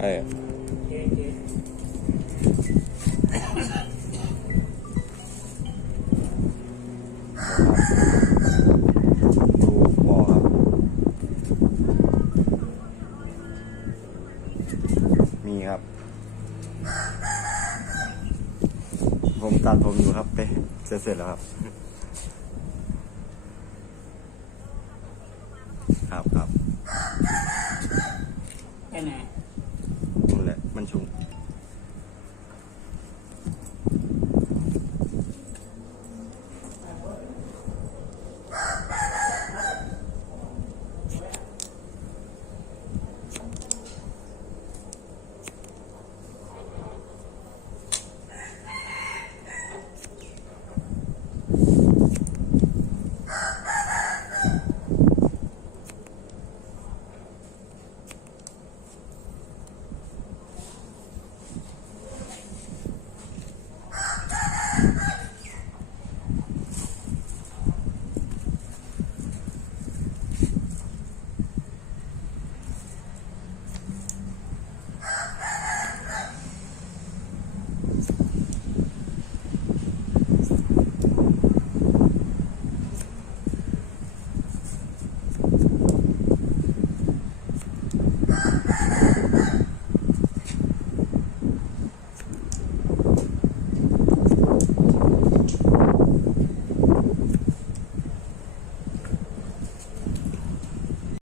เออดูบ่อครับ มีครับ ผมตัดผมอยู่ครับไปเสร็จแล้วครับ ครับครับ ไปไหน Mình.